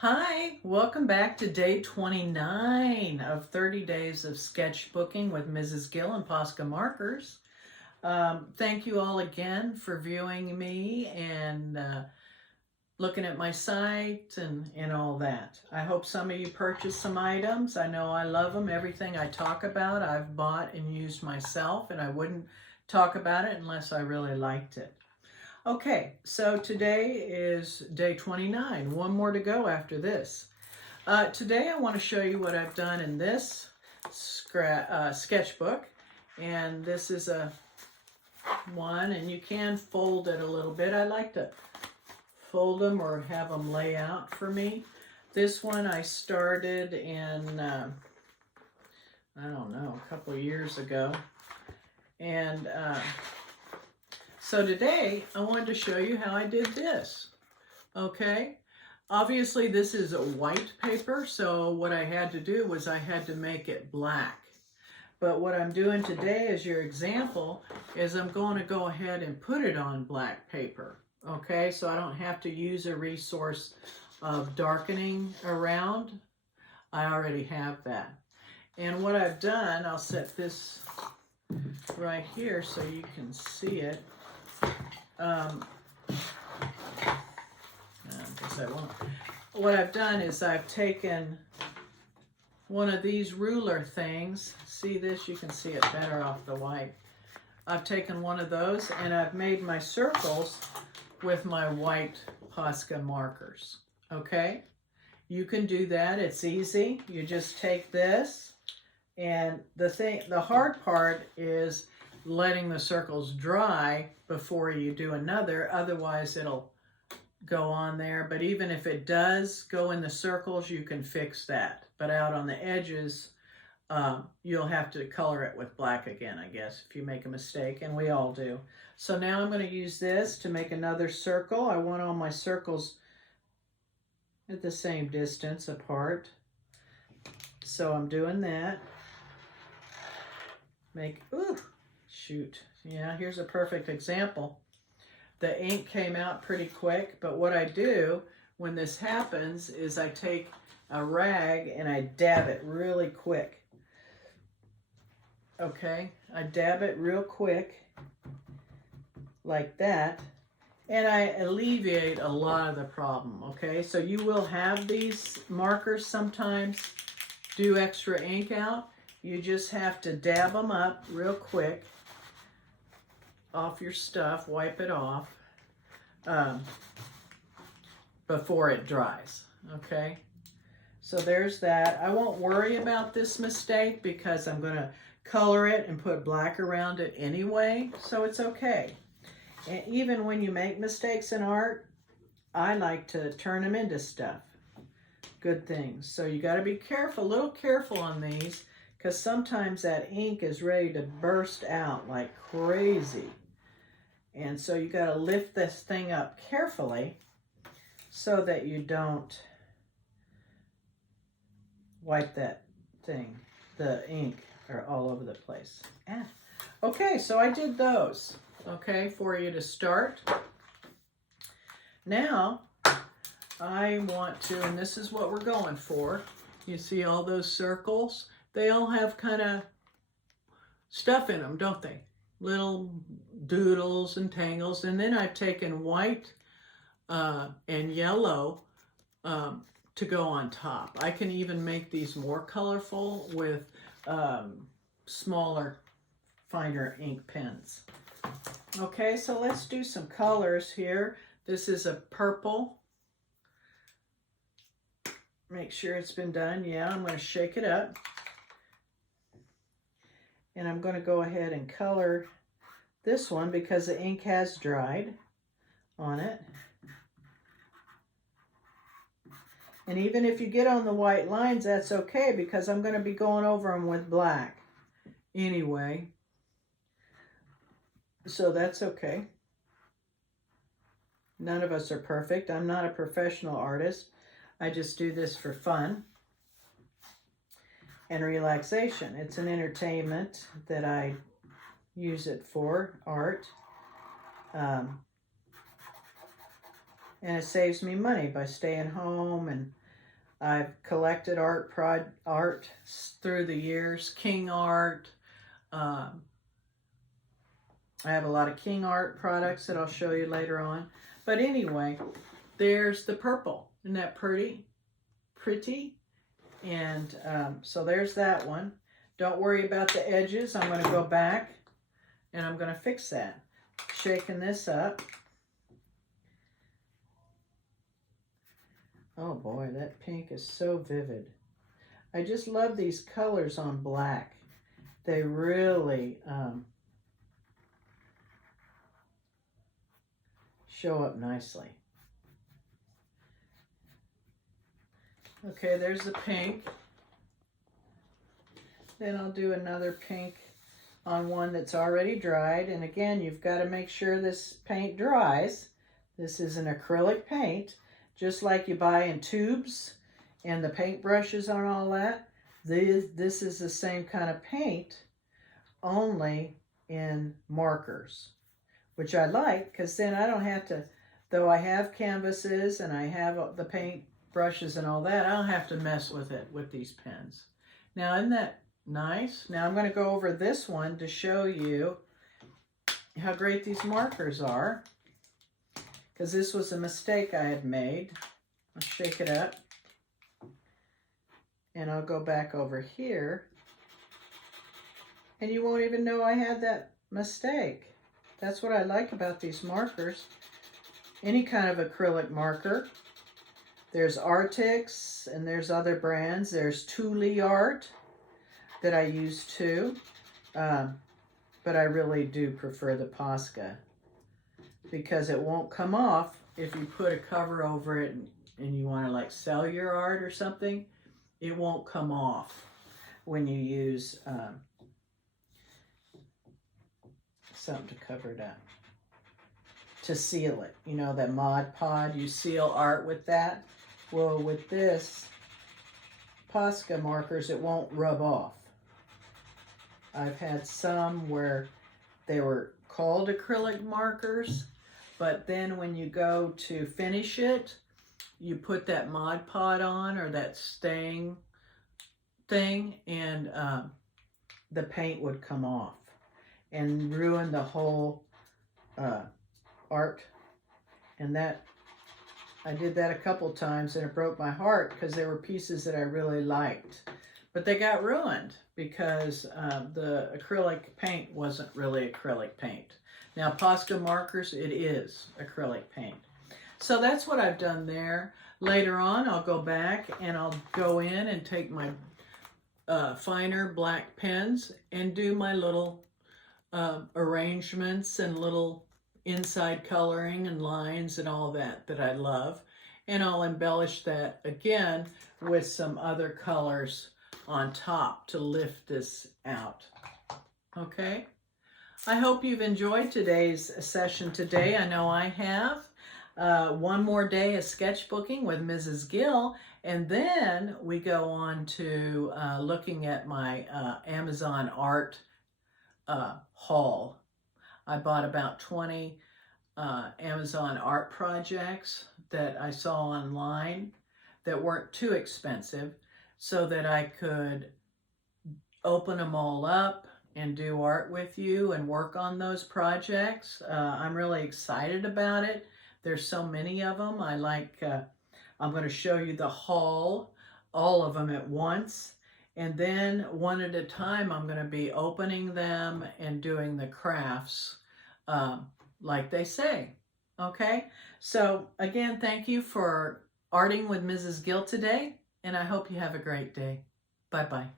Hi, welcome back to day 29 of 30 days of sketchbooking with Mrs. Gill and Posca markers. Thank you all again for viewing me and looking at my site and all that. I hope some of you purchased some items. I know I love them. Everything I talk about I've bought and used myself, and I wouldn't talk about it unless I really liked it. Okay, so today is day 29. One more to go after this. Today I want to show you what I've done in this sketchbook. And this is a one, and you can fold it a little bit. I like to fold them or have them lay out for me. This one I started in, I don't know, a couple of years ago. And so today, I wanted to show you how I did this, okay? Obviously, this is a white paper, so what I had to do was I had to make it black. But what I'm doing today as your example is I'm going to go ahead and put it on black paper, okay? So I don't have to use a resource of darkening around. I already have that. And what I've done, I'll set this right here so you can see it. What I've done is I've taken one of these ruler things. See this? You can see it better off the white. I've taken one of those and I've made my circles with my white Posca markers. Okay? You can do that. It's easy. You just take this, and the hard part is letting the circles dry before you do another, otherwise it'll go on there. But even if it does go in the circles, you can fix that. But out on the edges, you'll have to color it with black again, I guess, if you make a mistake, and we all do. So now I'm going to use this to make another circle. I want all my circles at the same distance apart. So I'm doing that. Shoot. Yeah, here's a perfect example. The ink came out pretty quick, but what I do when this happens is I take a rag and I dab it really quick. Okay, I dab it real quick like that, and I alleviate a lot of the problem, okay? So you will have these markers sometimes do extra ink out. You just have to dab them up real quick off your stuff, wipe it off before it dries, okay? So there's that. I won't worry about this mistake because I'm going to color it and put black around it anyway, so it's okay. And even when you make mistakes in art, I like to turn them into stuff, good things. So you got to be careful, a little careful on these, because sometimes that ink is ready to burst out like crazy. And so you got to lift this thing up carefully so that you don't wipe that thing, the ink, all over the place. Okay, so I did those, okay, for you to start. Now, I want to, and this is what we're going for. You see all those circles? They all have kind of stuff in them, don't they? Little doodles and tangles. And then I've taken white and yellow to go on top. I can even make these more colorful with smaller, finer ink pens. Okay, so let's do some colors here. This is a purple. Make sure it's been done. Yeah, I'm going to shake it up. And I'm going to go ahead and color this one because the ink has dried on it. And even if you get on the white lines, that's okay because I'm going to be going over them with black anyway. So that's okay. None of us are perfect. I'm not a professional artist. I just do this for fun and relaxation. It's an entertainment that I use it for, art. And it saves me money by staying home and I've collected art through the years, King art. I have a lot of King art products that I'll show you later on. But anyway, there's the purple. Isn't that pretty? Pretty. And so there's that one. Don't worry about the edges. I'm going to go back and I'm going to fix that. Shaking this up. Oh boy, that pink is so vivid. I just love these colors on black. They really show up nicely. Okay, there's the pink. Then I'll do another pink on one that's already dried. And again, you've got to make sure this paint dries. This is an acrylic paint, just like you buy in tubes and the paint brushes and all that. This is the same kind of paint, only in markers, which I like because then I don't have to, though I have canvases and I have the paint brushes and all that, I don't have to mess with it with these pens. Now, isn't that nice? Now I'm going to go over this one to show you how great these markers are, because this was a mistake I had made. I'll shake it up and I'll go back over here and you won't even know I had that mistake. That's what I like about these markers. Any kind of acrylic marker. There's Artix and there's other brands. There's Thule Art that I use too. But I really do prefer the Posca because it won't come off if you put a cover over it and you want to like sell your art or something. It won't come off when you use something to cover it up. To seal it, you know, that Mod Podge, you seal art with that. Well, with this Posca markers, it won't rub off. I've had some where they were called acrylic markers, but then when you go to finish it, you put that Mod Podge on or that staying thing, and the paint would come off and ruin the whole art. And that I did that a couple times and it broke my heart because there were pieces that I really liked, but they got ruined because the acrylic paint wasn't really acrylic paint. Now Posca markers, it is acrylic paint. So that's what I've done there. Later on I'll go back and I'll go in and take my finer black pens and do my little arrangements and little inside coloring and lines and all that I love. And I'll embellish that again with some other colors on top to lift this out. Okay? I hope you've enjoyed today's session today. I know I have. One more day of sketchbooking with Mrs. Gill, and then we go on to looking at my Amazon art haul. I bought about 20 Amazon art projects that I saw online that weren't too expensive, so that I could open them all up and do art with you and work on those projects. I'm really excited about it. There's so many of them. I'm going to show you the haul, all of them at once. And then one at a time, I'm going to be opening them and doing the crafts like they say. Okay? So again, thank you for arting with Mrs. Gill today. And I hope you have a great day. Bye-bye.